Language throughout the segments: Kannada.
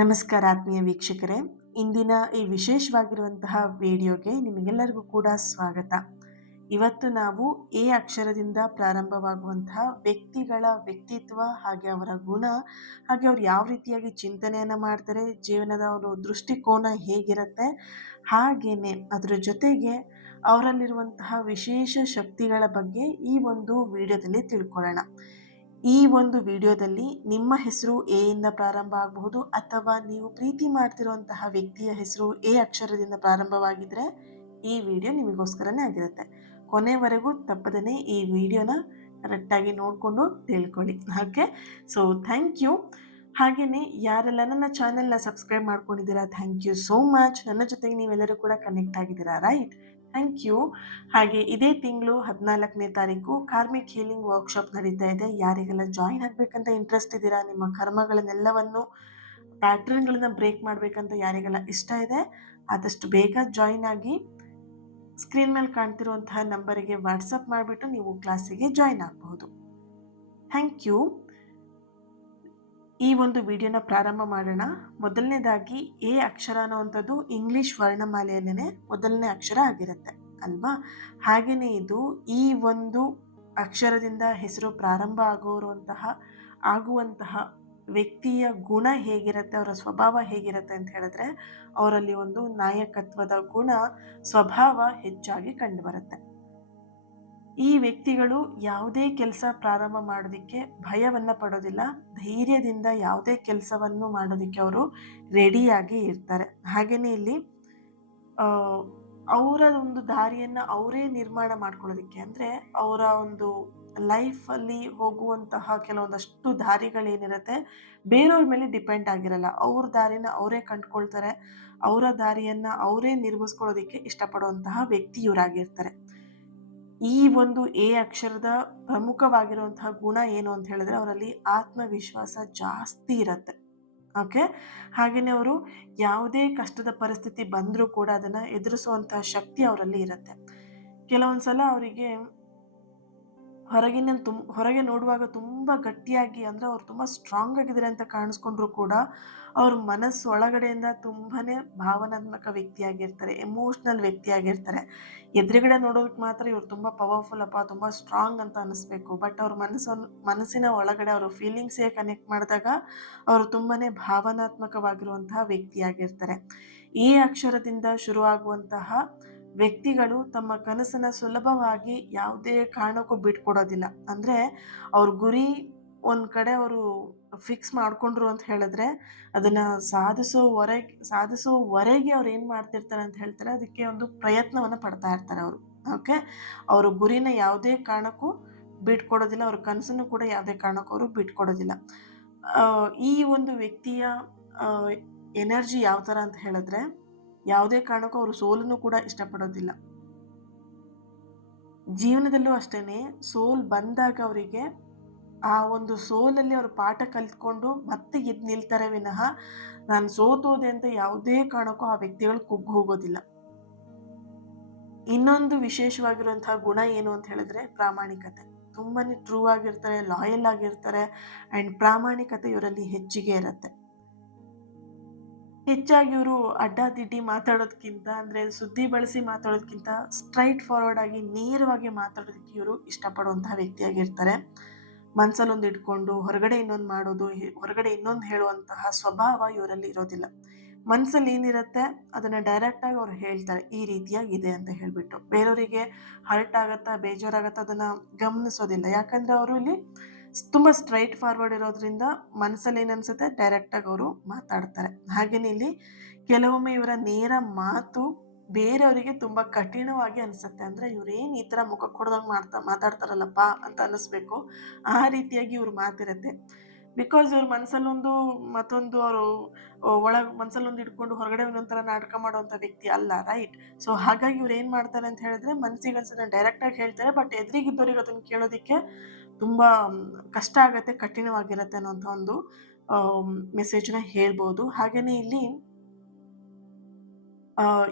ನಮಸ್ಕಾರ ಆತ್ಮೀಯ ವೀಕ್ಷಕರೇ, ಇಂದಿನ ಈ ವಿಶೇಷವಾಗಿರುವಂತಹ ವಿಡಿಯೋಗೆ ನಿಮಗೆಲ್ಲರಿಗೂ ಕೂಡ ಸ್ವಾಗತ. ಇವತ್ತು ನಾವು ಎ ಅಕ್ಷರದಿಂದ ಪ್ರಾರಂಭವಾಗುವಂತಹ ವ್ಯಕ್ತಿಗಳ ವ್ಯಕ್ತಿತ್ವ, ಹಾಗೆ ಅವರ ಗುಣ, ಹಾಗೆ ಅವ್ರು ಯಾವ ರೀತಿಯಾಗಿ ಚಿಂತನೆಯನ್ನು ಮಾಡ್ತಾರೆ, ಜೀವನದ ಅವರ ದೃಷ್ಟಿಕೋನ ಹೇಗಿರುತ್ತೆ, ಹಾಗೇನೆ ಅದರ ಜೊತೆಗೆ ಅವರಲ್ಲಿರುವಂತಹ ವಿಶೇಷ ಶಕ್ತಿಗಳ ಬಗ್ಗೆ ಈ ಒಂದು ವಿಡಿಯೋದಲ್ಲಿ ತಿಳ್ಕೊಳ್ಳೋಣ. ಈ ಒಂದು ವಿಡಿಯೋದಲ್ಲಿ ನಿಮ್ಮ ಹೆಸರು ಎ ಇಂದ ಪ್ರಾರಂಭ ಆಗಬಹುದು, ಅಥವಾ ನೀವು ಪ್ರೀತಿ ಮಾಡ್ತಿರುವಂತಹ ವ್ಯಕ್ತಿಯ ಹೆಸರು ಎ ಅಕ್ಷರದಿಂದ ಪ್ರಾರಂಭವಾಗಿದ್ರೆ ಈ ವಿಡಿಯೋ ನಿಮಗೋಸ್ಕರನೇ ಆಗಿರುತ್ತೆ. ಕೊನೆವರೆಗೂ ತಪ್ಪದೇ ಈ ವಿಡಿಯೋನ ಕರೆಕ್ಟಾಗಿ ನೋಡಿಕೊಂಡು ತಿಳ್ಕೊಳ್ಳಿ. Okay, so thank you. ಹಾಗೆಯೇ ಯಾರೆಲ್ಲ ನನ್ನ ಚಾನೆಲ್ನ ಸಬ್ಸ್ಕ್ರೈಬ್ ಮಾಡ್ಕೊಂಡಿದ್ದೀರಾ, ಥ್ಯಾಂಕ್ ಯು ಸೋ ಮಚ್. ನನ್ನ ಜೊತೆಗೆ ನೀವೆಲ್ಲರೂ ಕೂಡ ಕನೆಕ್ಟ್ ಆಗಿದ್ದೀರಾ, ರೈಟ್? Thank you. ಹಾಗೆ ಇದೇ ತಿಂಗಳು 14ನೇ ತಾರೀಕು ಕಾರ್ಮಿಕ್ ಹೀಲಿಂಗ್ ವರ್ಕ್ಶಾಪ್ ನಡೀತಾ ಇದೆ. ಯಾರಿಗೆಲ್ಲ ಜಾಯಿನ್ ಆಗಬೇಕಂತ ಇಂಟ್ರೆಸ್ಟ್ ಇದ್ದೀರಾ, ನಿಮ್ಮ ಕರ್ಮಗಳನ್ನೆಲ್ಲವನ್ನು ಪ್ಯಾಟ್ರನ್ಗಳನ್ನ ಬ್ರೇಕ್ ಮಾಡಬೇಕಂತ ಯಾರಿಗೆಲ್ಲ ಇಷ್ಟ ಇದೆ, ಆದಷ್ಟು ಬೇಗ ಜಾಯಿನ್ ಆಗಿ ಸ್ಕ್ರೀನ್ ಮೇಲೆ ಕಾಣ್ತಿರುವಂತಹ ನಂಬರಿಗೆ ವಾಟ್ಸಪ್ ಮಾಡಿಬಿಟ್ಟು ನೀವು ಕ್ಲಾಸಿಗೆ ಜಾಯಿನ್ ಆಗಬಹುದು. Thank you. ಈ ಒಂದು ವಿಡಿಯೋನ ಪ್ರಾರಂಭ ಮಾಡೋಣ. ಮೊದಲನೇದಾಗಿ ಎ ಅಕ್ಷರ ಅನ್ನುವಂಥದ್ದು ಇಂಗ್ಲಿಷ್ ವರ್ಣಮಾಲೆಯಲ್ಲೇ ಮೊದಲನೇ ಅಕ್ಷರ ಆಗಿರುತ್ತೆ ಅಲ್ವಾ? ಹಾಗೆಯೇ ಇದು ಈ ಒಂದು ಅಕ್ಷರದಿಂದ ಹೆಸರು ಪ್ರಾರಂಭ ಆಗುವಂತಹ ವ್ಯಕ್ತಿಯ ಗುಣ ಹೇಗಿರುತ್ತೆ, ಅವರ ಸ್ವಭಾವ ಹೇಗಿರುತ್ತೆ ಅಂತ ಹೇಳಿದ್ರೆ, ಅವರಲ್ಲಿ ಒಂದು ನಾಯಕತ್ವದ ಗುಣ, ಸ್ವಭಾವ ಹೆಚ್ಚಾಗಿ ಕಂಡುಬರುತ್ತೆ. ಈ ವ್ಯಕ್ತಿಗಳು ಯಾವುದೇ ಕೆಲಸ ಪ್ರಾರಂಭ ಮಾಡೋದಕ್ಕೆ ಭಯವನ್ನು ಪಡೋದಿಲ್ಲ. ಧೈರ್ಯದಿಂದ ಯಾವುದೇ ಕೆಲಸವನ್ನು ಮಾಡೋದಕ್ಕೆ ಅವರು ರೆಡಿಯಾಗಿ ಇರ್ತಾರೆ. ಹಾಗೆಯೇ ಇಲ್ಲಿ ಅವರ ಒಂದು ದಾರಿಯನ್ನು ಅವರೇ ನಿರ್ಮಾಣ ಮಾಡ್ಕೊಳ್ಳೋದಕ್ಕೆ, ಅಂದರೆ ಅವರ ಒಂದು ಲೈಫಲ್ಲಿ ಹೋಗುವಂತಹ ಕೆಲವೊಂದಷ್ಟು ದಾರಿಗಳೇನಿರುತ್ತೆ ಬೇರೆಯವ್ರ ಮೇಲೆ ಡಿಪೆಂಡ್ ಆಗಿರಲ್ಲ. ಅವ್ರ ದಾರಿನ ಅವರೇ ಕಂಡುಕೊಳ್ತಾರೆ. ಅವರ ದಾರಿಯನ್ನು ಅವರೇ ನಿರ್ಮಿಸ್ಕೊಳ್ಳೋದಕ್ಕೆ ಇಷ್ಟಪಡುವಂತಹ ವ್ಯಕ್ತಿ ಇವರಾಗಿರ್ತಾರೆ. ಈ ಒಂದು ಎ ಅಕ್ಷರದ ಪ್ರಮುಖವಾಗಿರುವಂತಹ ಗುಣ ಏನು ಅಂತ ಹೇಳಿದ್ರೆ, ಅವರಲ್ಲಿ ಆತ್ಮವಿಶ್ವಾಸ ಜಾಸ್ತಿ ಇರುತ್ತೆ. ಓಕೆ, ಹಾಗೆಯೇ ಅವರು ಯಾವುದೇ ಕಷ್ಟದ ಪರಿಸ್ಥಿತಿ ಬಂದರೂ ಕೂಡ ಅದನ್ನು ಎದುರಿಸುವಂತಹ ಶಕ್ತಿ ಅವರಲ್ಲಿ ಇರುತ್ತೆ. ಕೆಲವೊಂದ್ಸಲ ಅವರಿಗೆ ಹೊರಗೆ ನೋಡುವಾಗ ತುಂಬ ಗಟ್ಟಿಯಾಗಿ, ಅಂದರೆ ಅವ್ರು ತುಂಬ ಸ್ಟ್ರಾಂಗ್ ಆಗಿದ್ದಾರೆ ಅಂತ ಕಾಣಿಸ್ಕೊಂಡ್ರು ಕೂಡ ಅವ್ರ ಮನಸ್ಸು ಒಳಗಡೆಯಿಂದ ತುಂಬಾ ಭಾವನಾತ್ಮಕ ವ್ಯಕ್ತಿಯಾಗಿರ್ತಾರೆ, ಎಮೋಷ್ನಲ್ ವ್ಯಕ್ತಿಯಾಗಿರ್ತಾರೆ. ಎದುರುಗಡೆ ನೋಡೋದಕ್ಕೆ ಮಾತ್ರ ಇವ್ರು ತುಂಬ ಪವರ್ಫುಲ್ ಅಪ್ಪ, ತುಂಬ ಸ್ಟ್ರಾಂಗ್ ಅಂತ ಅನ್ನಿಸ್ಬೇಕು. ಬಟ್ ಅವ್ರ ಮನಸ್ಸಿನ ಒಳಗಡೆ ಅವರ ಫೀಲಿಂಗ್ಸೇ ಕನೆಕ್ಟ್ ಮಾಡಿದಾಗ ಅವರು ತುಂಬಾ ಭಾವನಾತ್ಮಕವಾಗಿರುವಂತಹ ವ್ಯಕ್ತಿಯಾಗಿರ್ತಾರೆ. ಈ ಅಕ್ಷರದಿಂದ ಶುರುವಾಗುವಂತಹ ವ್ಯಕ್ತಿಗಳು ತಮ್ಮ ಕನಸನ್ನ ಸುಲಭವಾಗಿ ಯಾವುದೇ ಕಾರಣಕ್ಕೂ ಬಿಟ್ಕೊಡೋದಿಲ್ಲ. ಅಂದರೆ ಅವ್ರ ಗುರಿ ಒಂದು ಕಡೆ ಅವರು ಫಿಕ್ಸ್ ಮಾಡಿಕೊಂಡ್ರು ಅಂತ ಹೇಳಿದ್ರೆ, ಅದನ್ನು ಸಾಧಿಸೋವರೆಗೆ ಅವ್ರು ಏನು ಮಾಡ್ತಿರ್ತಾರೆ ಅಂತ ಹೇಳ್ತಾರೆ, ಅದಕ್ಕೆ ಒಂದು ಪ್ರಯತ್ನವನ್ನು ಪಡ್ತಾ ಇರ್ತಾರೆ ಅವರು. ಓಕೆ, ಅವ್ರ ಗುರಿನ ಯಾವುದೇ ಕಾರಣಕ್ಕೂ ಬಿಟ್ಕೊಡೋದಿಲ್ಲ, ಅವ್ರ ಕನಸನ್ನು ಕೂಡ ಯಾವುದೇ ಕಾರಣಕ್ಕೂ ಅವರು ಬಿಟ್ಕೊಡೋದಿಲ್ಲ. ಈ ಒಂದು ವ್ಯಕ್ತಿಯ ಎನರ್ಜಿ ಯಾವ ಥರ ಅಂತ ಹೇಳಿದ್ರೆ, ಯಾವುದೇ ಕಾರಣಕ್ಕೂ ಅವರು ಸೋಲನ್ನು ಕೂಡ ಇಷ್ಟಪಡೋದಿಲ್ಲ. ಜೀವನದಲ್ಲೂ ಅಷ್ಟೇ, ಸೋಲ್ ಬಂದಾಗ ಅವರಿಗೆ ಆ ಒಂದು ಸೋಲಲ್ಲಿ ಅವರು ಪಾಠ ಕಲಿತ್ಕೊಂಡು ಮತ್ತೆ ಎದ್ದು ನಿಲ್ತಾರೆ ವಿನಃ ನಾನು ಸೋತೋದೆ ಅಂತ ಯಾವುದೇ ಕಾರಣಕ್ಕೂ ಆ ವ್ಯಕ್ತಿಗಳು ಕುಗ್ಗು ಹೋಗೋದಿಲ್ಲ. ಇನ್ನೊಂದು ವಿಶೇಷವಾಗಿರುವಂತಹ ಗುಣ ಏನು ಅಂತ ಹೇಳಿದ್ರೆ, ಪ್ರಾಮಾಣಿಕತೆ. ತುಂಬಾನೇ ಟ್ರೂ ಆಗಿರ್ತಾರೆ, ಲಾಯಲ್ ಆಗಿರ್ತಾರೆ, ಆ್ಯಂಡ್ ಪ್ರಾಮಾಣಿಕತೆ ಇವರಲ್ಲಿ ಹೆಚ್ಚಿಗೆ ಇರುತ್ತೆ. ಹೆಚ್ಚಾಗಿ ಇವರು ಅಡ್ಡಾದಿಡ್ಡಿ ಮಾತಾಡೋದಕ್ಕಿಂತ, ಅಂದರೆ ಸುದ್ದಿ ಬಳಸಿ ಮಾತಾಡೋದಕ್ಕಿಂತ ಸ್ಟ್ರೈಟ್ ಫಾರ್ವರ್ಡ್ ಆಗಿ ನೇರವಾಗಿ ಮಾತಾಡೋದಕ್ಕೆ ಇವರು ಇಷ್ಟಪಡುವಂತಹ ವ್ಯಕ್ತಿಯಾಗಿರ್ತಾರೆ. ಮನಸ್ಸಲ್ಲೊಂದು ಇಟ್ಕೊಂಡು ಹೊರಗಡೆ ಇನ್ನೊಂದು ಮಾಡೋದು, ಹೊರಗಡೆ ಇನ್ನೊಂದು ಹೇಳುವಂತಹ ಸ್ವಭಾವ ಇವರಲ್ಲಿ ಇರೋದಿಲ್ಲ. ಮನಸ್ಸಲ್ಲಿ ಏನಿರುತ್ತೆ ಅದನ್ನು ಡೈರೆಕ್ಟಾಗಿ ಅವ್ರು ಹೇಳ್ತಾರೆ, ಈ ರೀತಿಯಾಗಿದೆ ಅಂತ ಹೇಳಿಬಿಟ್ಟು. ಬೇರೆಯವರಿಗೆ ಹರ್ಟ್ ಆಗುತ್ತಾ, ಬೇಜಾರಾಗತ್ತಾ ಅದನ್ನು ಗಮನಿಸೋದಿಲ್ಲ. ಯಾಕಂದರೆ ಅವರು ಇಲ್ಲಿ ತುಂಬ ಸ್ಟ್ರೈಟ್ ಫಾರ್ವರ್ಡ್ ಇರೋದ್ರಿಂದ ಮನಸ್ಸಲ್ಲಿ ಏನು ಅನಿಸುತ್ತೆ ಡೈರೆಕ್ಟಾಗಿ ಅವರು ಮಾತಾಡ್ತಾರೆ. ಹಾಗೆಯೇ ಇಲ್ಲಿ ಕೆಲವೊಮ್ಮೆ ಇವರ ನೇರ ಮಾತು ಬೇರೆಯವರಿಗೆ ತುಂಬ ಕಠಿಣವಾಗಿ ಅನಿಸುತ್ತೆ. ಅಂದರೆ ಇವ್ರೇನು ಈ ಥರ ಮುಖ ಕೊಡ್ದಂಗೆ ಮಾತಾಡ್ತಾರಲ್ಲಪ್ಪ ಅಂತ ಅನ್ನಿಸ್ಬೇಕು, ಆ ರೀತಿಯಾಗಿ ಇವ್ರ ಮಾತಿರುತ್ತೆ. ಬಿಕಾಸ್ ಇವ್ರ ಮನಸ್ಸಲ್ಲೊಂದು ಮತ್ತೊಂದು, ಅವರು ಮನಸ್ಸಲ್ಲೊಂದು ಇಟ್ಕೊಂಡು ಹೊರಗಡೆ ಒಂದೊಂಥರ ನಾಟಕ ಮಾಡುವಂಥ ವ್ಯಕ್ತಿ ಅಲ್ಲ, ರೈಟ್? ಸೊ ಹಾಗಾಗಿ ಇವ್ರು ಏನು ಮಾಡ್ತಾರೆ ಅಂತ ಹೇಳಿದ್ರೆ, ಮನಸ್ಸಿಗೆ ಅನ್ಸೋದನ್ನ ಡೈರೆಕ್ಟಾಗಿ ಹೇಳ್ತಾರೆ. ಬಟ್ ಎದುರಿಗಿದ್ದವ್ರಿಗೆ ಅದನ್ನು ಕೇಳೋದಕ್ಕೆ ತುಂಬ ಕಷ್ಟ ಆಗುತ್ತೆ, ಕಠಿಣವಾಗಿರುತ್ತೆ ಅನ್ನೋಂಥ ಒಂದು ಮೆಸೇಜ್ನ ಹೇಳ್ಬೋದು. ಹಾಗೆಯೇ ಇಲ್ಲಿ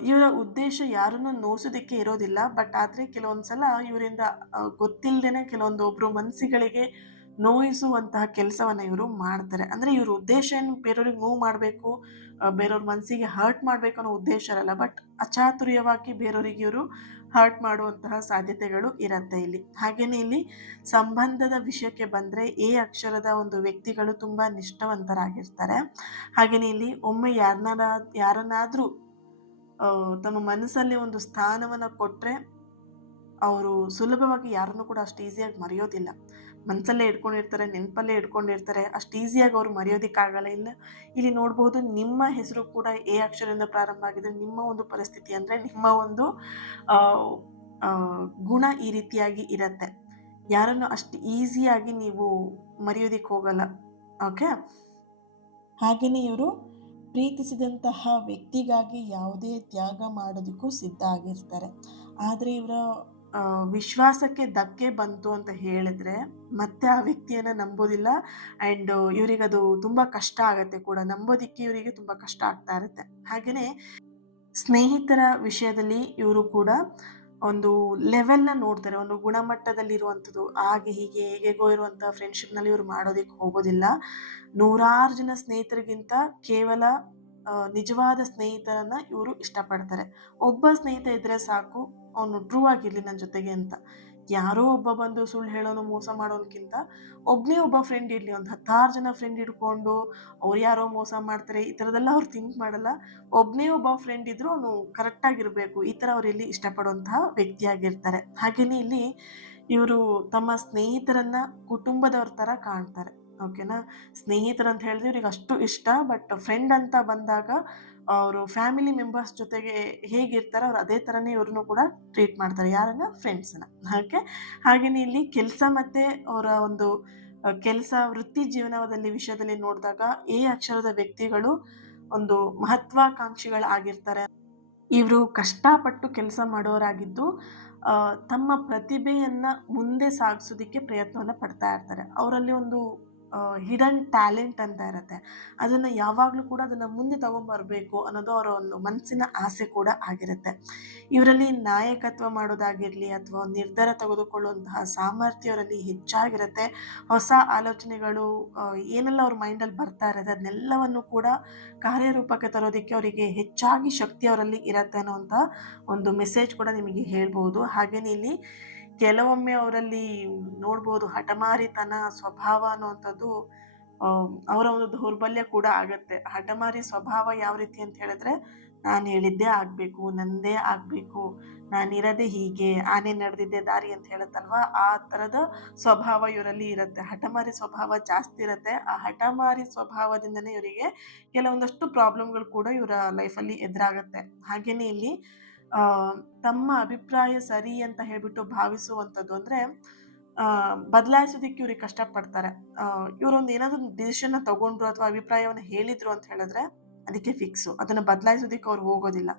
ಇವರ ಉದ್ದೇಶ ಯಾರನ್ನು ನೋಯಿಸೋದಕ್ಕೆ ಇರೋದಿಲ್ಲ. ಬಟ್ ಆದರೆ ಕೆಲವೊಂದ್ಸಲ ಇವರಿಂದ ಗೊತ್ತಿಲ್ಲದೇನೆ ಕೆಲವೊಂದೊಬ್ಬರು ಮನಸ್ಸುಗಳಿಗೆ ನೋಯಿಸುವಂತಹ ಕೆಲಸವನ್ನು ಇವರು ಮಾಡ್ತಾರೆ. ಅಂದರೆ ಇವ್ರ ಉದ್ದೇಶ ಏನು ಬೇರೆಯವ್ರಿಗೆ ನೋವು ಮಾಡಬೇಕು, ಬೇರೆಯವ್ರ ಮನಸ್ಸಿಗೆ ಹರ್ಟ್ ಮಾಡಬೇಕು ಅನ್ನೋ ಉದ್ದೇಶ ಇರಲ್ಲ. ಬಟ್ ಅಚಾತುರ್ಯವಾಗಿ ಬೇರೆಯವರಿಗೆ ಇವರು ಹರ್ಟ್ ಮಾಡುವಂತಹ ಸಾಧ್ಯತೆಗಳು ಇರುತ್ತೆ ಇಲ್ಲಿ. ಹಾಗೆಯೇ ಇಲ್ಲಿ ಸಂಬಂಧದ ವಿಷಯಕ್ಕೆ ಬಂದರೆ ಎ ಅಕ್ಷರದ ಒಂದು ವ್ಯಕ್ತಿಗಳು ತುಂಬ ನಿಷ್ಠಾವಂತರಾಗಿರ್ತಾರೆ. ಹಾಗೆಯೇ ಇಲ್ಲಿ ಒಮ್ಮೆ ಯಾರನ್ನಾದರೂ ತಮ್ಮ ಮನಸ್ಸಲ್ಲಿ ಒಂದು ಸ್ಥಾನವನ್ನು ಕೊಟ್ಟರೆ ಅವರು ಸುಲಭವಾಗಿ ಯಾರನ್ನು ಕೂಡ ಅಷ್ಟು ಈಸಿಯಾಗಿ ಮರೆಯೋದಿಲ್ಲ. ಮನಸ್ಸಲ್ಲೇ ಇಟ್ಕೊಂಡಿರ್ತಾರೆ, ನೆನಪಲ್ಲೇ ಇಟ್ಕೊಂಡಿರ್ತಾರೆ. ಅಷ್ಟು ಈಸಿಯಾಗಿ ಅವ್ರು ಮರೆಯೋದಕ್ಕಾಗಲ್ಲ. ಇಲ್ಲಿ ನೋಡ್ಬೋದು, ನಿಮ್ಮ ಹೆಸರು ಕೂಡ ಎ ಅಕ್ಷರದಿಂದ ಪ್ರಾರಂಭ ಆಗಿದೆ. ನಿಮ್ಮ ಒಂದು ಪರಿಸ್ಥಿತಿ ಅಂದರೆ ನಿಮ್ಮ ಒಂದು ಆ, ಆ, ಗುಣ ಈ ರೀತಿಯಾಗಿ ಇರತ್ತೆ. ಯಾರನ್ನು ಅಷ್ಟು ಈಸಿಯಾಗಿ ನೀವು ಮರೆಯೋದಿಕ್ಕೆ ಹೋಗಲ್ಲ. ಓಕೆ. ಹಾಗೆಯೇ ಇವರು ಪ್ರೀತಿಸಿದಂತಹ ವ್ಯಕ್ತಿಗಾಗಿ ಯಾವುದೇ ತ್ಯಾಗ ಮಾಡೋದಕ್ಕೂ ಸಿದ್ಧ ಆಗಿರ್ತಾರೆ. ಆದರೆ ಇವರ ವಿಶ್ವಾಸಕ್ಕೆ ಧಕ್ಕೆ ಬಂತು ಅಂತ ಹೇಳಿದ್ರೆ ಮತ್ತೆ ಆ ವ್ಯಕ್ತಿಯನ್ನು ನಂಬೋದಿಲ್ಲ. ಆ್ಯಂಡ್ ಇವರಿಗದು ತುಂಬ ಕಷ್ಟ ಆಗುತ್ತೆ ಕೂಡ. ನಂಬೋದಿಕ್ಕೆ ಇವರಿಗೆ ತುಂಬ ಕಷ್ಟ ಆಗ್ತಾ ಇರುತ್ತೆ. ಹಾಗೆಯೇ ಸ್ನೇಹಿತರ ವಿಷಯದಲ್ಲಿ ಇವರು ಕೂಡ ಒಂದು ಲೆವೆಲ್ನ ನೋಡ್ತಾರೆ. ಒಂದು ಗುಣಮಟ್ಟದಲ್ಲಿರುವಂಥದ್ದು. ಹಾಗೆ ಹೀಗೆ ಹೇಗೇಗೋ ಇರುವಂಥ ಫ್ರೆಂಡ್ಶಿಪ್ನಲ್ಲಿ ಇವರು ಮಾಡೋದಕ್ಕೆ ಹೋಗೋದಿಲ್ಲ. ನೂರಾರು ಜನ ಸ್ನೇಹಿತರಿಗಿಂತ ಕೇವಲ ನಿಜವಾದ ಸ್ನೇಹಿತರನ್ನ ಇವರು ಇಷ್ಟಪಡ್ತಾರೆ. ಒಬ್ಬ ಸ್ನೇಹಿತ ಇದ್ರೆ ಸಾಕು, ಅವನು ಟ್ರೂ ಆಗಿರ್ಲಿ ನನ್ನ ಜೊತೆಗೆ ಅಂತ. ಯಾರೋ ಒಬ್ಬ ಬಂದು ಸುಳ್ಳು ಹೇಳೋನು, ಮೋಸ ಮಾಡೋನ್ಕಿಂತ ಒಬ್ಬನೇ ಒಬ್ಬ ಫ್ರೆಂಡ್ ಇರಲಿ. ಒಂದು 10 ಜನ ಫ್ರೆಂಡ್ ಇಟ್ಕೊಂಡು ಅವ್ರು ಯಾರೋ ಮೋಸ ಮಾಡ್ತಾರೆ ಈ ಥರದ್ದೆಲ್ಲ ಅವ್ರು ಥಿಂಕ್ ಮಾಡಲ್ಲ. ಒಬ್ಬನೇ ಒಬ್ಬ ಫ್ರೆಂಡ್ ಇದ್ರೂ ಅವನು ಕರೆಕ್ಟಾಗಿರಬೇಕು, ಈ ಥರ ಅವ್ರು ಇಲ್ಲಿ ಇಷ್ಟಪಡುವಂತಹ ವ್ಯಕ್ತಿಯಾಗಿರ್ತಾರೆ. ಹಾಗೆಯೇ ಇಲ್ಲಿ ಇವರು ತಮ್ಮ ಸ್ನೇಹಿತರನ್ನ ಕುಟುಂಬದವ್ರ ಥರ ಕಾಣ್ತಾರೆ. ಓಕೆನಾ. ಸ್ನೇಹಿತರಂತ ಹೇಳಿದ್ರೆ ಇವ್ರಿಗೆ ಅಷ್ಟು ಇಷ್ಟ. ಬಟ್ ಫ್ರೆಂಡ್ ಅಂತ ಬಂದಾಗ ಅವರು ಫ್ಯಾಮಿಲಿ ಮೆಂಬರ್ಸ್ ಜೊತೆಗೆ ಹೇಗಿರ್ತಾರೆ ಅವ್ರು ಅದೇ ಥರನೇ ಇವ್ರನ್ನೂ ಕೂಡ ಟ್ರೀಟ್ ಮಾಡ್ತಾರೆ. ಯಾರನ್ನ? ಫ್ರೆಂಡ್ಸನ್ನ. ಓಕೆ. ಹಾಗೆಯೇ ಇಲ್ಲಿ ಕೆಲಸ ಮತ್ತು ಅವರ ಒಂದು ಕೆಲಸ ವೃತ್ತಿ ಜೀವನದಲ್ಲಿ ವಿಷಯದಲ್ಲಿ ನೋಡಿದಾಗ ಎ ಅಕ್ಷರದ ವ್ಯಕ್ತಿಗಳು ಒಂದು ಮಹತ್ವಾಕಾಂಕ್ಷಿಗಳಾಗಿರ್ತಾರೆ. ಇವರು ಕಷ್ಟಪಟ್ಟು ಕೆಲಸ ಮಾಡೋರಾಗಿದ್ದು ತಮ್ಮ ಪ್ರತಿಭೆಯನ್ನು ಮುಂದೆ ಸಾಗಿಸೋದಕ್ಕೆ ಪ್ರಯತ್ನವನ್ನು ಪಡ್ತಾ ಇರ್ತಾರೆ. ಅವರಲ್ಲಿ ಒಂದು ಹಿಡನ್ ಟ್ಯಾಲೆಂಟ್ ಅಂತ ಇರುತ್ತೆ. ಅದನ್ನು ಯಾವಾಗಲೂ ಕೂಡ ಅದನ್ನು ಮುಂದೆ ತಗೊಂಬರಬೇಕು ಅನ್ನೋದು ಅವರ ಒಂದು ಮನಸ್ಸಿನ ಆಸೆ ಕೂಡ ಆಗಿರುತ್ತೆ. ಇವರಲ್ಲಿ ನಾಯಕತ್ವ ಮಾಡೋದಾಗಿರಲಿ ಅಥವಾ ನಿರ್ಧಾರ ತೆಗೆದುಕೊಳ್ಳುವಂತಹ ಸಾಮರ್ಥ್ಯ ಅವರಲ್ಲಿ ಹೆಚ್ಚಾಗಿರುತ್ತೆ. ಹೊಸ ಆಲೋಚನೆಗಳು ಏನೆಲ್ಲ ಅವ್ರ ಮೈಂಡಲ್ಲಿ ಬರ್ತಾ ಇರುತ್ತೆ ಅದನ್ನೆಲ್ಲವನ್ನು ಕೂಡ ಕಾರ್ಯರೂಪಕ್ಕೆ ತರೋದಕ್ಕೆ ಅವರಿಗೆ ಹೆಚ್ಚಾಗಿ ಶಕ್ತಿ ಅವರಲ್ಲಿ ಇರುತ್ತೆ ಅನ್ನೋಂಥ ಒಂದು ಮೆಸೇಜ್ ಕೂಡ ನಿಮಗೆ ಹೇಳ್ಬೋದು. ಹಾಗೆಯೇ ಇಲ್ಲಿ ಕೆಲವೊಮ್ಮೆ ಅವರಲ್ಲಿ ನೋಡ್ಬೋದು ಹಠಮಾರಿತನ ಸ್ವಭಾವ ಅನ್ನುವಂಥದ್ದು ಅವರ ಒಂದು ದೌರ್ಬಲ್ಯ ಕೂಡ ಆಗತ್ತೆ. ಹಠಮಾರಿ ಸ್ವಭಾವ ಯಾವ ರೀತಿ ಅಂತ ಹೇಳಿದ್ರೆ, ನಾನು ಹೇಳಿದ್ದೇ ಆಗಬೇಕು, ನಂದೇ ಆಗಬೇಕು, ನಾನಿರೋದೇ ಹೀಗೆ, ಆನೆ ನಡೆದಿದ್ದೆ ದಾರಿ ಅಂತ ಹೇಳುತ್ತಲ್ವ, ಆ ಥರದ ಸ್ವಭಾವ ಇವರಲ್ಲಿ ಇರುತ್ತೆ. ಹಠಮಾರಿ ಸ್ವಭಾವ ಜಾಸ್ತಿ ಇರುತ್ತೆ. ಆ ಹಠಮಾರಿ ಸ್ವಭಾವದಿಂದನೇ ಇವರಿಗೆ ಕೆಲವೊಂದಷ್ಟು ಪ್ರಾಬ್ಲಮ್ಗಳು ಕೂಡ ಇವರ ಲೈಫಲ್ಲಿ ಎದುರಾಗತ್ತೆ. ಹಾಗೆಯೇ ಇಲ್ಲಿ ತಮ್ಮ ಅಭಿಪ್ರಾಯ ಸರಿ ಅಂತ ಹೇಳ್ಬಿಟ್ಟು ಭಾವಿಸುವಂಥದ್ದು ಅಂದರೆ ಬದಲಾಯಿಸೋದಕ್ಕೆ ಇವ್ರಿಗೆ ಕಷ್ಟಪಡ್ತಾರೆ. ಇವರೊಂದು ಏನಾದರೂ ಡಿಸಿಷನ್ನ ತಗೊಂಡ್ರು ಅಥವಾ ಅಭಿಪ್ರಾಯವನ್ನು ಹೇಳಿದ್ರು ಅಂತ ಹೇಳಿದ್ರೆ ಅದಕ್ಕೆ ಫಿಕ್ಸು. ಅದನ್ನು ಬದಲಾಯಿಸೋದಕ್ಕೆ ಅವ್ರು ಹೋಗೋದಿಲ್ಲ.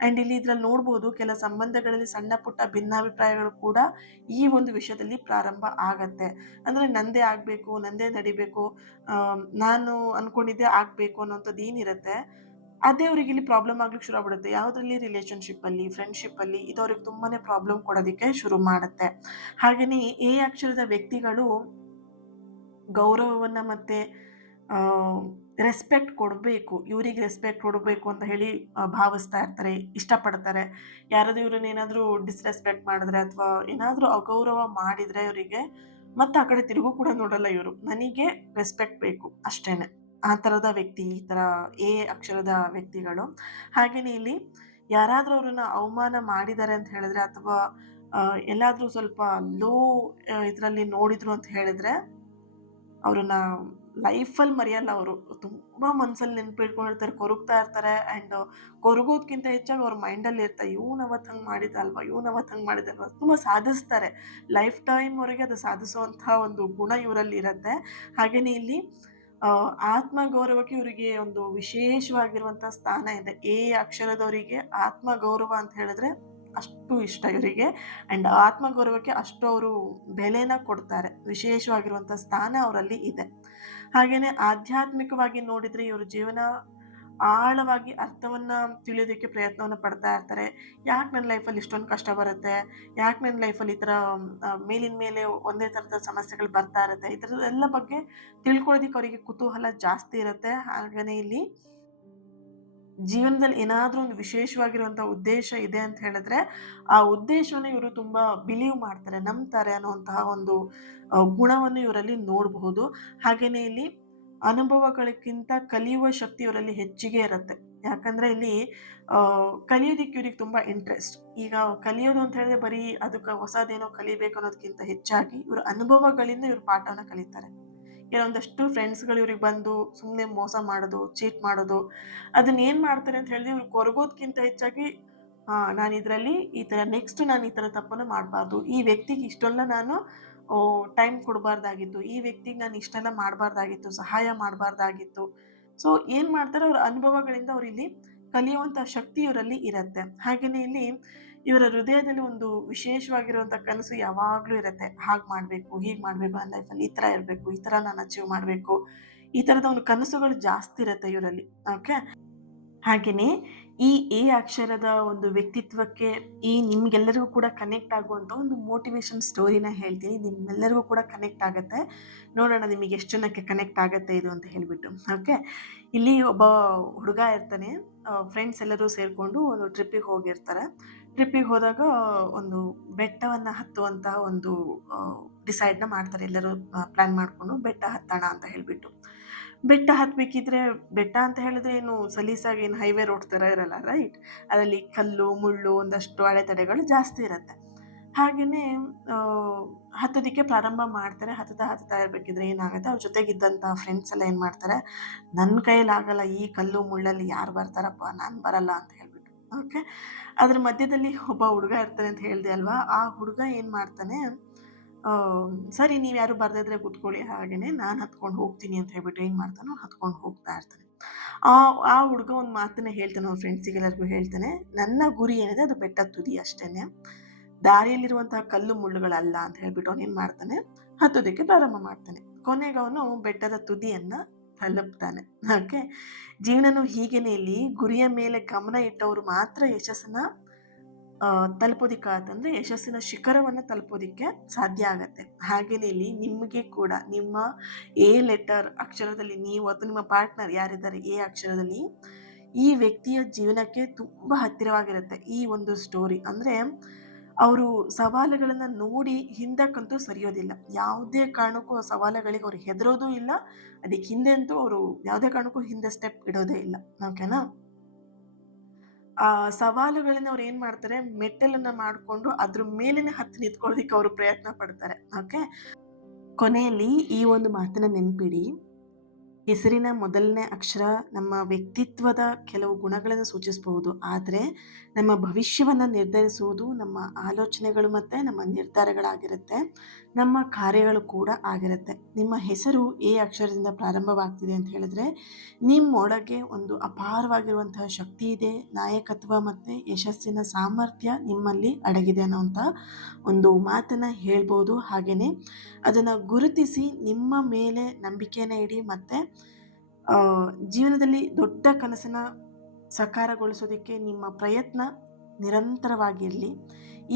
ಆ್ಯಂಡ್ ಇಲ್ಲಿ ಇದ್ರಲ್ಲಿ ನೋಡ್ಬೋದು, ಕೆಲ ಸಂಬಂಧಗಳಲ್ಲಿ ಸಣ್ಣ ಪುಟ್ಟ ಭಿನ್ನಾಭಿಪ್ರಾಯಗಳು ಕೂಡ ಈ ಒಂದು ವಿಷಯದಲ್ಲಿ ಪ್ರಾರಂಭ ಆಗತ್ತೆ. ಅಂದರೆ ನಂದೇ ಆಗಬೇಕು, ನಂದೇ ನಡಿಬೇಕು, ನಾನು ಅಂದ್ಕೊಂಡಿದ್ದೆ ಆಗಬೇಕು ಅನ್ನೋಂಥದ್ದು ಏನಿರುತ್ತೆ ಅದೇ ಅವ್ರಿಗೆ ಇಲ್ಲಿ ಪ್ರಾಬ್ಲಮ್ ಆಗ್ಲಿಕ್ಕೆ ಶುರು ಆಗ್ಬಿಡುತ್ತೆ. ಯಾವುದ್ರಲ್ಲಿ? ರಿಲೇಷನ್ಶಿಪ್ಪಲ್ಲಿ, ಫ್ರೆಂಡ್ಶಿಪ್ಪಲ್ಲಿ ಇದು ಅವ್ರಿಗೆ ತುಂಬಾ ಪ್ರಾಬ್ಲಮ್ ಕೊಡೋದಕ್ಕೆ ಶುರು ಮಾಡುತ್ತೆ. ಹಾಗೆಯೇ ಎ ಅಕ್ಷರದ ವ್ಯಕ್ತಿಗಳು ಗೌರವವನ್ನು ಮತ್ತು ರೆಸ್ಪೆಕ್ಟ್ ಕೊಡಬೇಕು, ಇವ್ರಿಗೆ ರೆಸ್ಪೆಕ್ಟ್ ಕೊಡಬೇಕು ಅಂತ ಹೇಳಿ ಭಾವಿಸ್ತಾ ಇರ್ತಾರೆ, ಇಷ್ಟಪಡ್ತಾರೆ. ಯಾರಾದರೂ ಇವ್ರನ್ನ ಏನಾದರೂ ಡಿಸ್ರೆಸ್ಪೆಕ್ಟ್ ಮಾಡಿದ್ರೆ ಅಥವಾ ಏನಾದರೂ ಅಗೌರವ ಮಾಡಿದರೆ ಇವರಿಗೆ ಮತ್ತೆ ಆ ಕಡೆ ತಿರುಗು ಕೂಡ ನೋಡಲ್ಲ ಇವರು. ನನಗೆ ರೆಸ್ಪೆಕ್ಟ್ ಬೇಕು ಅಷ್ಟೇನೆ. ಆ ಥರದ ವ್ಯಕ್ತಿ ಈ ಥರ ಎ ಅಕ್ಷರದ ವ್ಯಕ್ತಿಗಳು. ಹಾಗೆಯೇ ಇಲ್ಲಿ ಯಾರಾದರೂ ಅವ್ರನ್ನ ಅವಮಾನ ಮಾಡಿದ್ದಾರೆ ಅಂತ ಹೇಳಿದ್ರೆ ಅಥವಾ ಎಲ್ಲಾದರೂ ಸ್ವಲ್ಪ ಲೋ ಇದರಲ್ಲಿ ನೋಡಿದ್ರು ಅಂತ ಹೇಳಿದ್ರೆ ಅವ್ರನ್ನ ಲೈಫಲ್ಲಿ ಮರೆಯಲ್ಲ ಅವರು. ತುಂಬ ಮನಸ್ಸಲ್ಲಿ ನೆನಪಿಟ್ಕೊಂಡಿರ್ತಾರೆ, ಕೊರಗ್ತಾ ಇರ್ತಾರೆ. ಆ್ಯಂಡ್ ಕೊರಗೋದ್ಕಿಂತ ಹೆಚ್ಚಾಗಿ ಅವ್ರ ಮೈಂಡಲ್ಲಿ ಇರ್ತಾರೆ, ಇವ್ನು ಅವತ್ತು ಹಂಗೆ ಮಾಡಿದಲ್ವ, ಇವ್ನು ಅವತ್ತು ಹಂಗೆ ಮಾಡಿದಲ್ವ. ತುಂಬ ಸಾಧಿಸ್ತಾರೆ. ಲೈಫ್ ಟೈಮ್ವರೆಗೆ ಅದು ಸಾಧಿಸುವಂಥ ಒಂದು ಗುಣ ಇವರಲ್ಲಿ ಇರುತ್ತೆ. ಹಾಗೆಯೇ ಇಲ್ಲಿ ಆತ್ಮಗೌರವಕ್ಕೆ ಇವರಿಗೆ ಒಂದು ವಿಶೇಷವಾಗಿರುವಂಥ ಸ್ಥಾನ ಇದೆ. ಎ ಅಕ್ಷರದವರಿಗೆ ಆತ್ಮಗೌರವ ಅಂತ ಹೇಳಿದ್ರೆ ಅಷ್ಟು ಇಷ್ಟ ಇವರಿಗೆ. ಆ್ಯಂಡ್ ಆತ್ಮಗೌರವಕ್ಕೆ ಅಷ್ಟು ಅವರು ಬೆಲೆನ ಕೊಡ್ತಾರೆ. ವಿಶೇಷವಾಗಿರುವಂಥ ಸ್ಥಾನ ಅವರಲ್ಲಿ ಇದೆ. ಹಾಗೆಯೇ ಆಧ್ಯಾತ್ಮಿಕವಾಗಿ ನೋಡಿದರೆ ಇವ್ರ ಜೀವನ ಆಳವಾಗಿ ಅರ್ಥವನ್ನ ತಿಳಿಯೋದಕ್ಕೆ ಪ್ರಯತ್ನವನ್ನ ಪಡ್ತಾ ಇರ್ತಾರೆ. ಯಾಕೆ ನನ್ನ ಲೈಫಲ್ಲಿ ಇಷ್ಟೊಂದು ಕಷ್ಟ ಬರುತ್ತೆ? ಯಾಕೆ ನನ್ನ ಲೈಫಲ್ಲಿ ಈ ಥರ ಮೇಲಿನ ಮೇಲೆ ಒಂದೇ ಥರದ ಸಮಸ್ಯೆಗಳು ಬರ್ತಾ ಇರುತ್ತೆ? ಈ ಥರದ್ದೆಲ್ಲ ಬಗ್ಗೆ ತಿಳ್ಕೊಳ್ಳೋದಕ್ಕೆ ಅವರಿಗೆ ಕುತೂಹಲ ಜಾಸ್ತಿ ಇರುತ್ತೆ. ಹಾಗೇನೇ ಇಲ್ಲಿ ಜೀವನದಲ್ಲಿ ಏನಾದ್ರೂ ಒಂದು ವಿಶೇಷವಾಗಿರುವಂತಹ ಉದ್ದೇಶ ಇದೆ ಅಂತ ಹೇಳಿದ್ರೆ, ಆ ಉದ್ದೇಶವನ್ನ ಇವರು ತುಂಬಾ ಬಿಲೀವ್ ಮಾಡ್ತಾರೆ, ನಂಬ್ತಾರೆ ಅನ್ನುವಂತಹ ಒಂದು ಗುಣವನ್ನು ಇವರಲ್ಲಿ ನೋಡಬಹುದು. ಹಾಗೇನೇ ಇಲ್ಲಿ ಅನುಭವಗಳಕ್ಕಿಂತ ಕಲಿಯುವ ಶಕ್ತಿ ಇವರಲ್ಲಿ ಹೆಚ್ಚಿಗೆ ಇರುತ್ತೆ. ಯಾಕಂದ್ರೆ ಇಲ್ಲಿ ಕಲಿಯೋದಿಕ್ಕೆ ಇವ್ರಿಗೆ ತುಂಬಾ ಇಂಟ್ರೆಸ್ಟ್. ಈಗ ಕಲಿಯೋದು ಅಂತ ಹೇಳಿದ್ರೆ ಬರೀ ಅದಕ್ಕೆ ಹೊಸದೇನೋ ಕಲಿಬೇಕು ಅನ್ನೋದಕ್ಕಿಂತ ಹೆಚ್ಚಾಗಿ ಇವ್ರ ಅನುಭವಗಳಿಂದ ಇವ್ರು ಪಾಠವನ್ನ ಕಲಿತಾರೆ. ಕೆಲವೊಂದಷ್ಟು ಫ್ರೆಂಡ್ಸ್ಗಳು ಇವ್ರಿಗೆ ಬಂದು ಸುಮ್ಮನೆ ಮೋಸ ಮಾಡೋದು, ಚೀಟ್ ಮಾಡೋದು, ಅದನ್ನ ಏನ್ ಮಾಡ್ತಾರೆ ಅಂತ ಹೇಳಿದ್ರೆ ಇವ್ರು ಕೊರಗೋದ್ಕಿಂತ ಹೆಚ್ಚಾಗಿ ನಾನು ಇದರಲ್ಲಿ ಈ ತರ ನೆಕ್ಸ್ಟ್ ನಾನು ಈ ತರ ತಪ್ಪನ್ನು ಮಾಡಬಾರ್ದು, ಈ ವ್ಯಕ್ತಿಗೆ ಇಷ್ಟೆಲ್ಲ ನಾನು ಟೈಮ್ ಕೊಡಬಾರ್ದಾಗಿತ್ತು, ಈ ವ್ಯಕ್ತಿಗೆ ನಾನು ಇಷ್ಟೆಲ್ಲ ಮಾಡಬಾರ್ದಾಗಿತ್ತು, ಸಹಾಯ ಮಾಡಬಾರ್ದಾಗಿತ್ತು. ಸೊ ಏನ್ ಮಾಡ್ತಾರೆ, ಅವ್ರ ಅನುಭವಗಳಿಂದ ಅವ್ರು ಇಲ್ಲಿ ಕಲಿಯುವಂತ ಶಕ್ತಿ ಇವರಲ್ಲಿ ಇರತ್ತೆ. ಹಾಗೇನೆ ಇಲ್ಲಿ ಇವರ ಹೃದಯದಲ್ಲಿ ಒಂದು ವಿಶೇಷವಾಗಿರುವಂತ ಕನಸು ಯಾವಾಗ್ಲೂ ಇರತ್ತೆ. ಹಾಗ್ ಮಾಡ್ಬೇಕು, ಹೀಗ್ ಮಾಡ್ಬೇಕು, ನನ್ನ ಲೈಫಲ್ಲಿ ಈ ತರ ಇರ್ಬೇಕು, ಈ ತರ ನಾನು ಅಚೀವ್ ಮಾಡ್ಬೇಕು, ಈ ತರದ ಒಂದು ಕನಸುಗಳು ಜಾಸ್ತಿ ಇರತ್ತೆ ಇವರಲ್ಲಿ. ಓಕೆ. ಹಾಗೇನೆ ಈ ಎ ಅಕ್ಷರದ ಒಂದು ವ್ಯಕ್ತಿತ್ವಕ್ಕೆ ಈ ನಿಮ್ಗೆಲ್ಲರಿಗೂ ಕೂಡ ಕನೆಕ್ಟ್ ಆಗುವಂತ ಒಂದು ಮೋಟಿವೇಶನ್ ಸ್ಟೋರಿನ ಹೇಳ್ತೀನಿ. ನಿಮ್ಮೆಲ್ಲರಿಗೂ ಕೂಡ ಕನೆಕ್ಟ್ ಆಗತ್ತೆ. ನೋಡೋಣ ನಿಮಗೆ ಎಷ್ಟು ಜನಕ್ಕೆ ಕನೆಕ್ಟ್ ಆಗತ್ತೆ ಇದು ಅಂತ ಹೇಳ್ಬಿಟ್ಟು. ಓಕೆ. ಇಲ್ಲಿ ಒಬ್ಬ ಹುಡುಗ ಇರ್ತಾನೆ. ಫ್ರೆಂಡ್ಸ್ ಎಲ್ಲರೂ ಸೇರ್ಕೊಂಡು ಒಂದು ಟ್ರಿಪ್ಪಿಗೆ ಹೋಗಿರ್ತಾರೆ. ಟ್ರಿಪ್ಪಿಗೆ ಹೋದಾಗ ಒಂದು ಬೆಟ್ಟವನ್ನ ಹತ್ತುವಂತಹ ಒಂದು ಡಿಸೈಡ್ನ ಮಾಡ್ತಾರೆ. ಎಲ್ಲರೂ ಪ್ಲಾನ್ ಮಾಡ್ಕೊಂಡು ಬೆಟ್ಟ ಹತ್ತೋಣ ಅಂತ ಹೇಳ್ಬಿಟ್ಟು. ಬೆಟ್ಟ ಹತ್ಬೇಕಿದ್ರೆ, ಬೆಟ್ಟ ಅಂತ ಹೇಳಿದ್ರೆ ಏನು ಸಲೀಸಾಗಿ ಏನು ಹೈವೇ ರೋಡ್ ಥರ ಇರಲ್ಲ, ರೈಟ್? ಅದರಲ್ಲಿ ಕಲ್ಲು, ಮುಳ್ಳು, ಒಂದಷ್ಟು ಅಡೆತಡೆಗಳು ಜಾಸ್ತಿ ಇರತ್ತೆ. ಹಾಗೇನೆ ಹತ್ತೋದಕ್ಕೆ ಪ್ರಾರಂಭ ಮಾಡ್ತಾರೆ. ಹತ್ತುತ್ತಾ ಇರ್ಬೇಕಿದ್ರೆ ಏನಾಗುತ್ತೆ, ಅವ್ರ ಜೊತೆಗಿದ್ದಂಥ ಫ್ರೆಂಡ್ಸ್ ಎಲ್ಲ ಏನು ಮಾಡ್ತಾರೆ, ನನ್ನ ಕೈಯಲ್ಲಾಗಲ್ಲ, ಈ ಕಲ್ಲು ಮುಳ್ಳಲ್ಲಿ ಯಾರು ಬರ್ತಾರಪ್ಪ, ನಾನು ಬರಲ್ಲ ಅಂತ ಹೇಳ್ಬಿಟ್ಟು. ಓಕೆ. ಅದ್ರ ಮಧ್ಯದಲ್ಲಿ ಒಬ್ಬ ಹುಡುಗ ಇರ್ತಾನೆ ಅಂತ ಹೇಳಿದೆ ಅಲ್ವಾ, ಆ ಹುಡುಗ ಏನು ಮಾಡ್ತಾನೆ, ಸರಿ ನೀವು ಯಾರು ಬರ್ದೇ ಇದ್ರೆ ಕೂತ್ಕೊಳ್ಳಿ, ಹಾಗೇನೆ ನಾನು ಹತ್ಕೊಂಡು ಹೋಗ್ತೀನಿ ಅಂತ ಹೇಳ್ಬಿಟ್ಟು ಏನು ಮಾಡ್ತಾನೋ ಹತ್ಕೊಂಡು ಹೋಗ್ತಾ ಇರ್ತಾನೆ. ಆ ಆ ಹುಡುಗ ಒಂದು ಮಾತನ್ನ ಹೇಳ್ತಾನೆ, ಅವ್ರ ಫ್ರೆಂಡ್ಸಿಗೆಲ್ಲರಿಗೂ ಹೇಳ್ತಾನೆ, ನನ್ನ ಗುರಿ ಏನಿದೆ ಅದು ಬೆಟ್ಟದ ತುದಿ ಅಷ್ಟೇನೆ, ದಾರಿಯಲ್ಲಿರುವಂತಹ ಕಲ್ಲು ಮುಳ್ಳುಗಳಲ್ಲ ಅಂತ ಹೇಳ್ಬಿಟ್ಟು ಅವ್ನು ಏನು ಮಾಡ್ತಾನೆ, ಹತ್ತೋದಕ್ಕೆ ಪ್ರಾರಂಭ ಮಾಡ್ತಾನೆ. ಕೊನೆಗೆ ಅವನು ಬೆಟ್ಟದ ತುದಿಯನ್ನ ತಲುಪ್ತಾನೆ. ಓಕೆ. ಜೀವನನು ಹೀಗೇನೆ, ಇಲ್ಲಿ ಗುರಿಯ ಮೇಲೆ ಗಮನ ಇಟ್ಟವರು ಮಾತ್ರ ಯಶಸ್ಸನ್ನ ತಲುಪೋದಿಕ್ಕಾಗತ್ತಂದ್ರೆ ಯಶಸ್ಸಿನ ಶಿಖರವನ್ನು ತಲುಪೋದಿಕ್ಕೆ ಸಾಧ್ಯ ಆಗತ್ತೆ. ಹಾಗೇನೆ ಇಲ್ಲಿ ನಿಮಗೆ ಕೂಡ ನಿಮ್ಮ ಎ ಲೆಟರ್ ಅಕ್ಷರದಲ್ಲಿ ನೀವು ಅಥವಾ ನಿಮ್ಮ ಪಾರ್ಟ್ನರ್ ಯಾರಿದ್ದಾರೆ ಎ ಅಕ್ಷರದಲ್ಲಿ, ಈ ವ್ಯಕ್ತಿಯ ಜೀವನಕ್ಕೆ ತುಂಬಾ ಹತ್ತಿರವಾಗಿರುತ್ತೆ ಈ ಒಂದು ಸ್ಟೋರಿ. ಅಂದ್ರೆ ಅವರು ಸವಾಲುಗಳನ್ನ ನೋಡಿ ಹಿಂದಕ್ಕಂತೂ ಸರಿಯೋದಿಲ್ಲ. ಯಾವುದೇ ಕಾರಣಕ್ಕೂ ಆ ಸವಾಲುಗಳಿಗೆ ಅವ್ರು ಹೆದರೋದೂ ಇಲ್ಲ. ಅದಕ್ಕೆ ಹಿಂದೆ ಅಂತೂ ಅವರು ಯಾವುದೇ ಕಾರಣಕ್ಕೂ ಹಿಂದೆ ಸ್ಟೆಪ್ ಇಡೋದೇ ಇಲ್ಲ. ಓಕೆನಾ? ಆ ಸವಾಲುಗಳನ್ನ ಅವ್ರು ಏನ್ ಮಾಡ್ತಾರೆ, ಮೆಟ್ಟಲನ್ನ ಮಾಡ್ಕೊಂಡು ಅದ್ರ ಮೇಲೇನೆ ಹತ್ತಿ ನಿಂತ್ಕೊಳ್ಳೋದಿಕ್ಕೆ ಅವರು ಪ್ರಯತ್ನ ಪಡ್ತಾರೆ. ಓಕೆ. ಕೊನೆಯಲ್ಲಿ ಈ ಒಂದು ಮಾತನ್ನ ನೆನ್ಪಿಡಿ, ಹೆಸರಿನ ಮೊದಲನೇ ಅಕ್ಷರ ನಮ್ಮ ವ್ಯಕ್ತಿತ್ವದ ಕೆಲವು ಗುಣಗಳನ್ನು ಸೂಚಿಸಬಹುದು, ಆದರೆ ನಮ್ಮ ಭವಿಷ್ಯವನ್ನು ನಿರ್ಧರಿಸುವುದು ನಮ್ಮ ಆಲೋಚನೆಗಳು ಮತ್ತು ನಮ್ಮ ನಿರ್ಧಾರಗಳಾಗಿರುತ್ತೆ, ನಮ್ಮ ಕಾರ್ಯಗಳು ಕೂಡ ಆಗಿರುತ್ತೆ. ನಿಮ್ಮ ಹೆಸರು ಎ ಅಕ್ಷರದಿಂದ ಪ್ರಾರಂಭವಾಗ್ತಿದೆ ಅಂತ ಹೇಳಿದ್ರೆ ನಿಮ್ಮೊಳಗೆ ಒಂದು ಅಪಾರವಾಗಿರುವಂತಹ ಶಕ್ತಿ ಇದೆ, ನಾಯಕತ್ವ ಮತ್ತು ಯಶಸ್ಸಿನ ಸಾಮರ್ಥ್ಯ ನಿಮ್ಮಲ್ಲಿ ಅಡಗಿದೆ ಅನ್ನೋಂಥ ಒಂದು ಮಾತನ್ನು ಹೇಳ್ಬೋದು. ಹಾಗೆಯೇ ಅದನ್ನು ಗುರುತಿಸಿ ನಿಮ್ಮ ಮೇಲೆ ನಂಬಿಕೆಯನ್ನು ಇಡಿ ಮತ್ತು ಜೀವನದಲ್ಲಿ ದೊಡ್ಡ ಕನಸನ್ನು ಸಾಕಾರಗೊಳಿಸೋದಕ್ಕೆ ನಿಮ್ಮ ಪ್ರಯತ್ನ ನಿರಂತರವಾಗಿರಲಿ.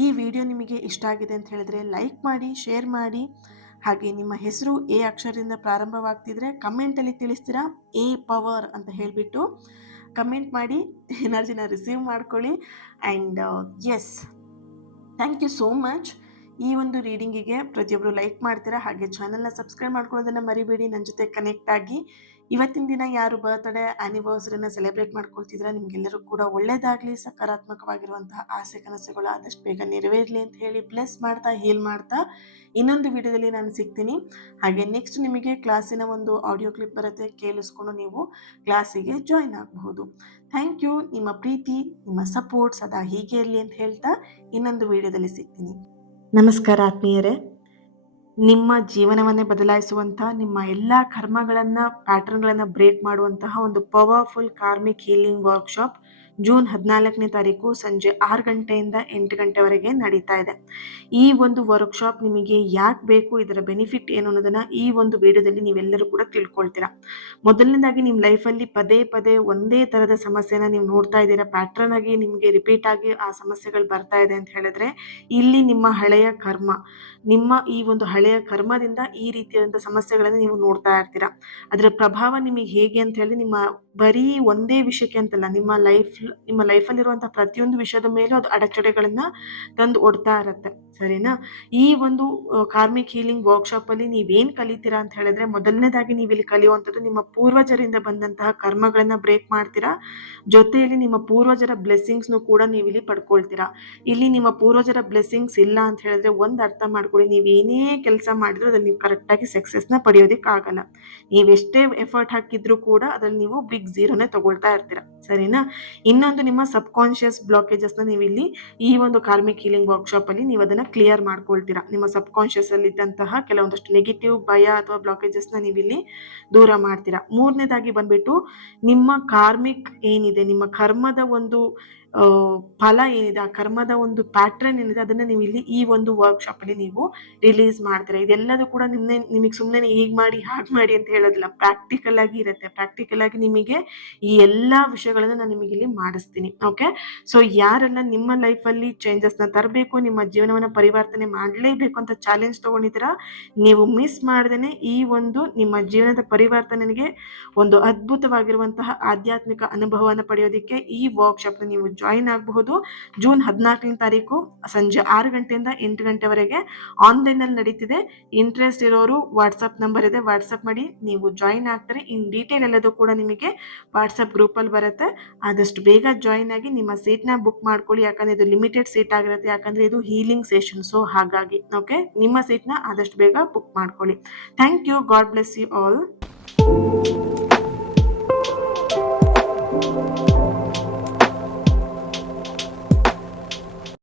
ಈ ವಿಡಿಯೋ ನಿಮಗೆ ಇಷ್ಟ ಆಗಿದೆ ಅಂತ ಹೇಳಿದ್ರೆ ಲೈಕ್ ಮಾಡಿ, ಶೇರ್ ಮಾಡಿ. ಹಾಗೆ ನಿಮ್ಮ ಹೆಸರು ಎ ಅಕ್ಷರದಿಂದ ಪ್ರಾರಂಭವಾಗ್ತಿದ್ರೆ ಕಮೆಂಟಲ್ಲಿ ತಿಳಿಸ್ತೀರಾ ಎ ಪವರ್ ಅಂತ ಹೇಳಿಬಿಟ್ಟು ಕಮೆಂಟ್ ಮಾಡಿ ಎನರ್ಜಿನ ರಿಸೀವ್ ಮಾಡ್ಕೊಳ್ಳಿ. And yes, thank you so much. ಈ ಒಂದು ರೀಡಿಂಗಿಗೆ ಪ್ರತಿಯೊಬ್ಬರು ಲೈಕ್ ಮಾಡ್ತೀರಾ, ಹಾಗೆ ಚಾನಲ್ನ ಸಬ್ಸ್ಕ್ರೈಬ್ ಮಾಡ್ಕೊಳ್ಳೋದನ್ನು ಮರಿಬೇಡಿ. ನನ್ನ ಜೊತೆ ಕನೆಕ್ಟ್ ಆಗಿ ಇವತ್ತಿನ ದಿನ ಯಾರು ಬರ್ತ್ಡೇ ಆ್ಯನಿವರ್ಸರಿನ ಸೆಲೆಬ್ರೇಟ್ ಮಾಡ್ಕೊಳ್ತಿದ್ರೆ ನಿಮಗೆಲ್ಲರೂ ಕೂಡ ಒಳ್ಳೇದಾಗಲಿ, ಸಕಾರಾತ್ಮಕವಾಗಿರುವಂತಹ ಆಸೆ ಕನಸುಗಳು ಆದಷ್ಟು ಬೇಗ ನೆರವೇರಲಿ ಅಂತ ಹೇಳಿ ಬ್ಲೆಸ್ ಮಾಡ್ತಾ, ಹೀಲ್ ಮಾಡ್ತಾ ಇನ್ನೊಂದು ವಿಡಿಯೋದಲ್ಲಿ ನಾನು ಸಿಗ್ತೀನಿ. ಹಾಗೆ ನೆಕ್ಸ್ಟ್ ನಿಮಗೆ ಕ್ಲಾಸಿನ ಒಂದು ಆಡಿಯೋ ಕ್ಲಿಪ್ ಬರುತ್ತೆ, ಕೇಳಿಸ್ಕೊಂಡು ನೀವು ಕ್ಲಾಸಿಗೆ ಜಾಯಿನ್ ಆಗಬಹುದು. Thank you. ನಿಮ್ಮ ಪ್ರೀತಿ, ನಿಮ್ಮ ಸಪೋರ್ಟ್ ಸದಾ ಹೀಗೆ ಇರಲಿ ಅಂತ ಹೇಳ್ತಾ ಇನ್ನೊಂದು ವಿಡಿಯೋದಲ್ಲಿ ಸಿಗ್ತೀನಿ. ನಮಸ್ಕಾರ ಆತ್ಮೀಯರೇ. ನಿಮ್ಮ ಜೀವನವನ್ನೇ ಬದಲಾಯಿಸುವಂತಹ, ನಿಮ್ಮ ಎಲ್ಲ ಕರ್ಮಗಳನ್ನು, ಪ್ಯಾಟರ್ನ್ಗಳನ್ನು ಬ್ರೇಕ್ ಮಾಡುವಂತಹ ಒಂದು powerful karmic healing workshop June 14ನೇ ತಾರೀಕು ಸಂಜೆ 6 ಗಂಟೆಯಿಂದ 8 ಗಂಟೆವರೆಗೆ ನಡೀತಾ ಇದೆ. ಈ ಒಂದು ವರ್ಕ್ಶಾಪ್ ನಿಮಗೆ ಯಾಕೆ ಬೇಕು, ಇದರ ಬೆನಿಫಿಟ್ ಏನು ಅನ್ನೋದನ್ನ ಈ ಒಂದು ವಿಡಿಯೋದಲ್ಲಿ ನೀವೆಲ್ಲರೂ ಕೂಡ ತಿಳ್ಕೊಳ್ತೀರಾ. ಮೊದಲನೇದಾಗಿ ನಿಮ್ಮ ಲೈಫಲ್ಲಿ ಪದೇ ಪದೇ ಒಂದೇ ತರದ ಸಮಸ್ಯೆನ ನೀವು ನೋಡ್ತಾ ಇದ್ದೀರಾ, ಪ್ಯಾಟ್ರನ್ ಆಗಿ ನಿಮಗೆ ರಿಪೀಟ್ ಆಗಿ ಆ ಸಮಸ್ಯೆಗಳು ಬರ್ತಾ ಇದೆ ಅಂತ ಹೇಳಿದ್ರೆ ಇಲ್ಲಿ ನಿಮ್ಮ ಹಳೆಯ ಕರ್ಮ, ನಿಮ್ಮ ಈ ಒಂದು ಹಳೆಯ ಕರ್ಮದಿಂದ ಈ ರೀತಿಯಾದಂಥ ಸಮಸ್ಯೆಗಳನ್ನು ನೀವು ನೋಡ್ತಾ ಇರ್ತೀರಾ. ಅದರ ಪ್ರಭಾವ ನಿಮಗೆ ಹೇಗೆ ಅಂತ ಹೇಳಿ ನಿಮ್ಮ ಬರೀ ಒಂದೇ ವಿಷಯಕ್ಕೆ ಅಂತಲ್ಲ, ನಿಮ್ಮ ಲೈಫಲ್ಲಿರುವಂತಹ ಪ್ರತಿಯೊಂದು ವಿಷಯದ ಮೇಲೂ ಅದು ಅಡಚಣೆಗಳನ್ನ ತಂದು ಒಡ್ತಾ ಇರತ್ತೆ. ಸರಿನಾ? ಈ ಒಂದು ಕಾರ್ಮಿಕ್ ಹೀಲಿಂಗ್ ವರ್ಕ್ಶಾಪ್ ಅಲ್ಲಿ ನೀವೇನ್ ಕಲಿತೀರಾ ಅಂತ ಹೇಳಿದ್ರೆ, ಮೊದಲನೇದಾಗಿ ನೀವು ಇಲ್ಲಿ ಕಲಿಯುವಂಥದ್ದು ನಿಮ್ಮ ಪೂರ್ವಜರಿಂದ ಬಂದಂತಹ ಕರ್ಮಗಳನ್ನ ಬ್ರೇಕ್ ಮಾಡ್ತೀರಾ. ಜೊತೆಯಲ್ಲಿ ನಿಮ್ಮ ಪೂರ್ವಜರ ಬ್ಲೆಸ್ಸಿಂಗ್ಸ್ನು ಕೂಡ ನೀವು ಇಲ್ಲಿ ಪಡ್ಕೊಳ್ತೀರಾ. ಇಲ್ಲಿ ನಿಮ್ಮ ಪೂರ್ವಜರ ಬ್ಲೆಸ್ಸಿಂಗ್ಸ್ ಇಲ್ಲ ಅಂತ ಹೇಳಿದ್ರೆ ಒಂದ್ ಅರ್ಥ ಮಾಡ್ಕೊಳ್ಳಿ, ನೀವು ಏನೇ ಕೆಲಸ ಮಾಡಿದ್ರು ಅದ್ರಲ್ಲಿ ನೀವು ಕರೆಕ್ಟಾಗಿ ಸಕ್ಸಸ್ನ ಪಡೆಯೋದಿಕ್ ಆಗಲ್ಲ. ನೀವೆಷ್ಟೇ ಎಫರ್ಟ್ ಹಾಕಿದ್ರು ಕೂಡ ಅದ್ರಲ್ಲಿ ನೀವು ಬಿಗ್ ಝೀರೋನೇ ತಗೊಳ್ತಾ ಇರ್ತೀರಾ. ಸರಿನಾ? ಇನ್ನೊಂದು, ನಿಮ್ಮ ಸಬ್ ಕಾನ್ಶಿಯಸ್ ಬ್ಲಾಕೇಜಸ್ನ ನೀವು ಇಲ್ಲಿ ಈ ಒಂದು ಕಾರ್ಮಿಕ್ ಹೀಲಿಂಗ್ ವರ್ಕ್ಶಾಪ್ ಅಲ್ಲಿ ನೀವು ಅದನ್ನ ಕ್ಲಿಯರ್ ಮಾಡ್ಕೊಳ್ತೀರಾ. ನಿಮ್ಮ ಸಬ್ ಕಾನ್ಶಿಯಸ್ ಅಲ್ಲಿ ಇದ್ದಂತಹ ಕೆಲವೊಂದಷ್ಟು ನೆಗೆಟಿವ್ ಭಯ ಅಥವಾ ಬ್ಲಾಕೇಜಸ್ನ ನೀವು ಇಲ್ಲಿ ದೂರ ಮಾಡ್ತೀರಾ. ಮೂರನೇದಾಗಿ ಬಂದ್ಬಿಟ್ಟು ನಿಮ್ಮ ಕಾರ್ಮಿಕ್ ಏನಿದೆ, ನಿಮ್ಮ ಕರ್ಮದ ಒಂದು ಫಲ ಏನಿದೆ, ಆ ಕರ್ಮದ ಒಂದು ಪ್ಯಾಟ್ರನ್ ಏನಿದೆ ಅದನ್ನ ನೀವು ಇಲ್ಲಿ ಈ ಒಂದು ವರ್ಕ್ಶಾಪ್ ಅಲ್ಲಿ ನೀವು ರಿಲೀಸ್ ಮಾಡ್ತೀರಾ. ಇದೆಲ್ಲದೂ ಕೂಡ ನಿಮಗೆ ಸುಮ್ಮನೆ ಹೀಗ್ ಮಾಡಿ ಹಾಗೆ ಮಾಡಿ ಅಂತ ಹೇಳೋದಿಲ್ಲ, ಪ್ರಾಕ್ಟಿಕಲ್ ಆಗಿ ಇರುತ್ತೆ. ಪ್ರಾಕ್ಟಿಕಲ್ ಆಗಿ ನಿಮಗೆ ಈ ಎಲ್ಲಾ ವಿಷಯಗಳನ್ನ ನಾನು ನಿಮಗೆ ಇಲ್ಲಿ ಮಾಡಿಸ್ತೀನಿ. ಓಕೆ, ಸೊ ಯಾರೆಲ್ಲ ನಿಮ್ಮ ಲೈಫಲ್ಲಿ ಚೇಂಜಸ್ನ ತರಬೇಕು, ನಿಮ್ಮ ಜೀವನವನ್ನ ಪರಿವರ್ತನೆ ಮಾಡಲೇಬೇಕು ಅಂತ ಚಾಲೆಂಜ್ ತಗೊಂಡಿದ್ದೀರಾ, ನೀವು ಮಿಸ್ ಮಾಡ್ದೇನೆ ಈ ಒಂದು ನಿಮ್ಮ ಜೀವನದ ಪರಿವರ್ತನೆಗೆ ಒಂದು ಅದ್ಭುತವಾಗಿರುವಂತಹ ಆಧ್ಯಾತ್ಮಿಕ ಅನುಭವವನ್ನು ಪಡೆಯೋದಕ್ಕೆ ಈ ವರ್ಕ್ಶಾಪ್ ನೀವು ಜಾಯಿನ್ ಆಗಬಹುದು. ಜೂನ್ 14ನೇ ತಾರೀಕು ಸಂಜೆ 6 ಗಂಟೆಯಿಂದ 8 ಗಂಟೆವರೆಗೆ ಆನ್ಲೈನ್ ಅಲ್ಲಿ ನಡೀತಿದೆ. ಇಂಟ್ರೆಸ್ಟ್ ಇರೋರು ವಾಟ್ಸಪ್ ನಂಬರ್ ಇದೆ, ವಾಟ್ಸಪ್ ಮಾಡಿ ನೀವು ಜಾಯಿನ್ ಆಗ್ತಾರೆ. ಇನ್ ಡೀಟೇಲ್ ಎಲ್ಲದೂ ಕೂಡ ನಿಮಗೆ ವಾಟ್ಸಪ್ ಗ್ರೂಪ್ ಅಲ್ಲಿ ಬರುತ್ತೆ. ಆದಷ್ಟು ಬೇಗ ಜಾಯಿನ್ ಆಗಿ ನಿಮ್ಮ ಸೀಟ್ನ ಬುಕ್ ಮಾಡ್ಕೊಳ್ಳಿ. ಯಾಕಂದ್ರೆ ಇದು ಲಿಮಿಟೆಡ್ ಸೀಟ್ ಆಗಿರುತ್ತೆ, ಯಾಕಂದ್ರೆ ಇದು ಹೀಲಿಂಗ್ ಸೆಷನ್. ಸೊ ಹಾಗಾಗಿ ಓಕೆ, ನಿಮ್ಮ ಸೀಟ್ನ ಆದಷ್ಟು ಬೇಗ ಬುಕ್ ಮಾಡ್ಕೊಳ್ಳಿ. Thank you. God bless you all.